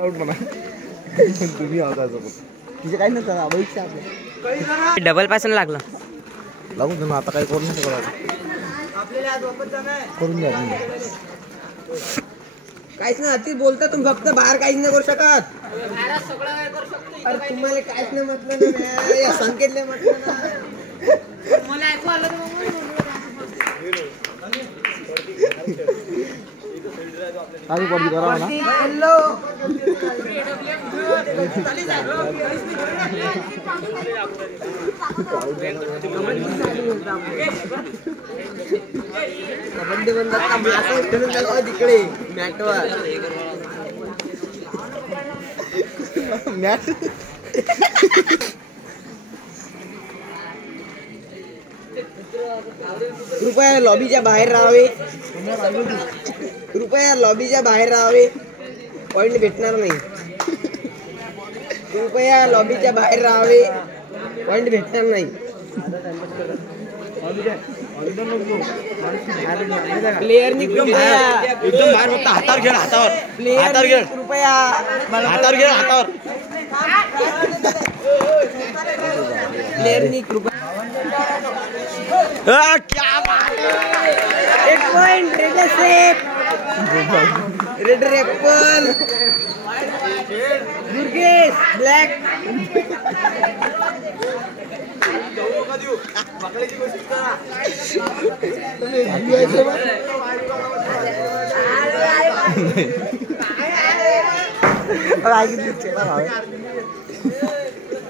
तुम्ही तिचे काही नसतं डबल पासून लागलं लागून तुम्ही आता काही करू नाही करून द्या काहीच नाही ती बोलता तुम्ही फक्त बाहेर काहीच नाही करू शकत अरे तुम्हाला काहीच नाही म्हटलं ना संकेतले म्हटलं ना मला ऐकू आलं आधी पडली करा ना कबड्डी बंद तिकडे मॅटवर मॅट कृपया लॉबीच्या बाहेर राहावे कृपया लॉबीच्या बाहेर राहावे पॉइंट भेटणार नाही कृपया लॉबीच्या बाहेर राहावे पॉइंट भेटणार नाही प्लेयरनी कृपया एकदम बाहेर फक्त हातावर घे हातावर हातावर घे कृपया हातावर घे हातावर प्लेयरनी कृपया क्या बात एक point red safe red Apple Durgesh black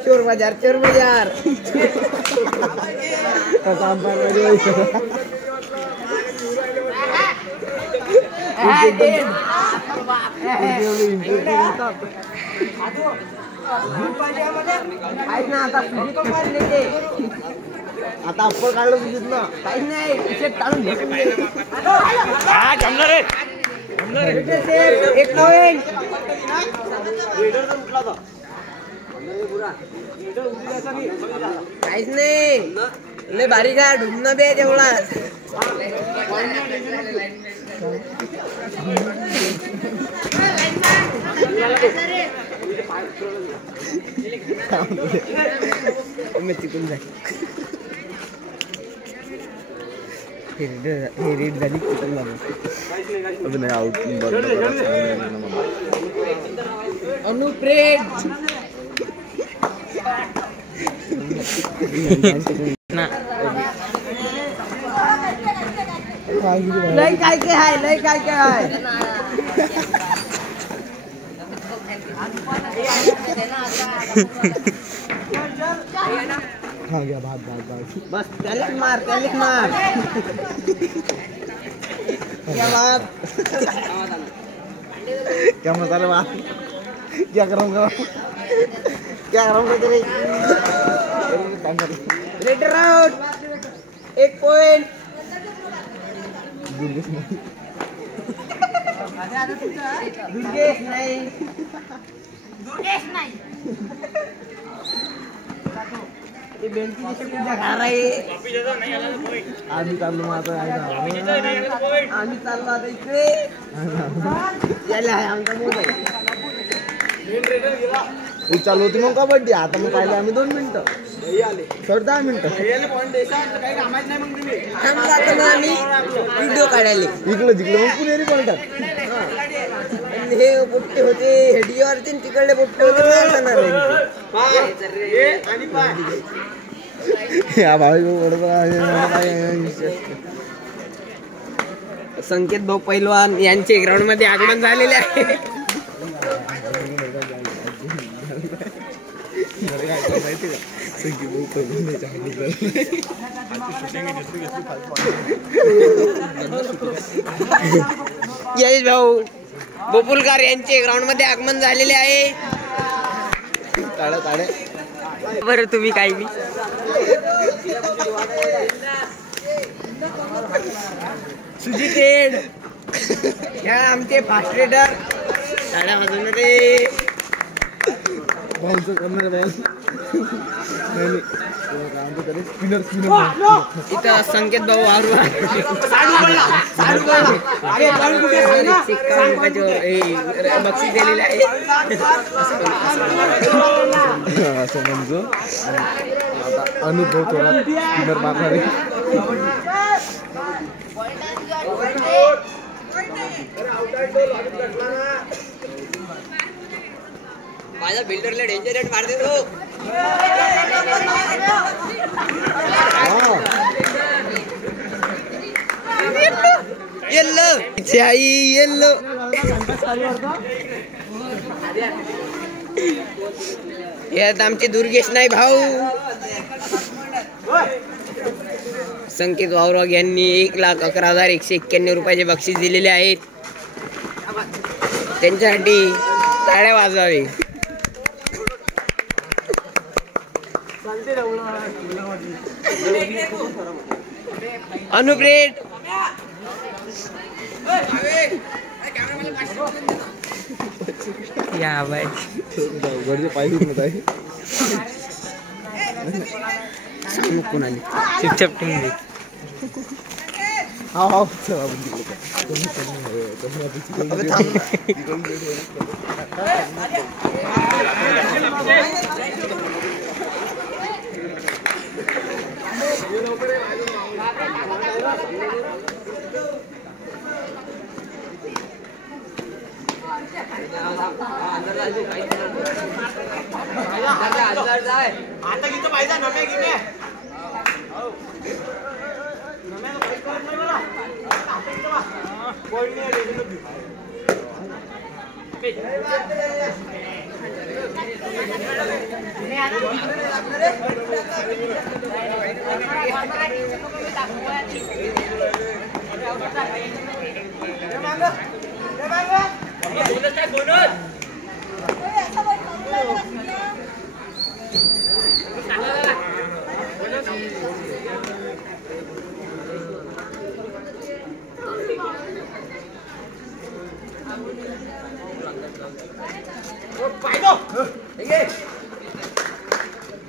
चोर बाजार आता अप्पल काढलं तुझीत ना काही नाही टी-शर्ट काढून एक पॉइंट काहीच नाही लय भारी का ढुंगणं बे तेवढा तिकून जाय हे रेड झाली कुठून झालं नाही आउट अनुप्रेड लय काय काय आहे लय काय काय आहे हाँ गया भाग भाग भाग बस त्यालिक मार क्या बात क्या मसाला बात क्या करूँगा तेरे रेड आउट एक पॉइंट दुर्गेश नाही ये बेंटी जैसे पूजा खा रहे आम्ही चाललो माझं आम्ही चाललो आता इकडे यायला आहे आमचा मोबाईल चालू होती मग कबड्डी आता मग पाहिले आम्ही 2 मिनिटं सर 10 मिनिटं आम्ही व्हिडिओ काढायले इकडं जिकडे मग पुणेरी बोलतात हे पोट्टे होते हेडीवरती तिकडले पोट्टे होते या भाई संकेत भाऊ पैलवान यांचे ग्राउंड मध्ये आगमन झालेले आहे यश भाऊ बोपुलकर यांचे ग्राउंड मध्ये आगमन झालेले आहे बरं तुम्ही काही बी सुजित हेड या आमचे फास्ट रेडर टाळ्या वाजवून रे भाऊचं करणार बॉल नाही तरी स्पिनर इथं संकेत भाऊ आरू बक्षीस दिलेले आहे असं म्हणजे आता अनुभव थोडा स्पिनर मारणार आहे. माझा बिल्डरला डेंजर रेट मारते तो येल्लो येल्लो यात आमचे दुर्गेश नाही भाऊ संकेत वावराग यांनी 1,11,191 रुपयाचे बक्षीस दिलेले आहेत. त्यांच्यासाठी टाळ्या वाजवावे. अनुप्रेट या बाय गडचे पाहिजे मत आहे सांगू कोणाली चुपचाप टीम हा हा आता किती पाहिजे नम्या किती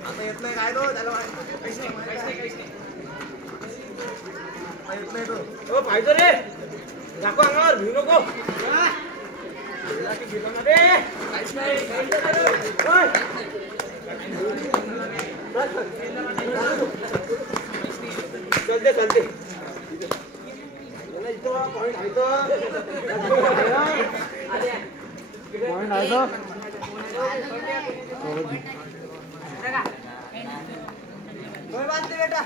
आता येत नाही काय तो त्याला पाहिजे रे दाखव अंगावर भिऊ नको चलते चलते पॉइंट आहे तो बेटा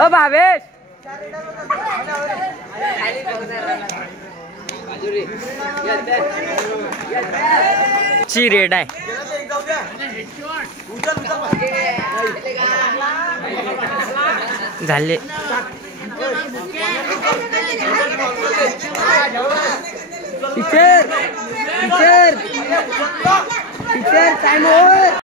ओ भावेश ची रेड आहे. झाले teacher teacher teacher time over.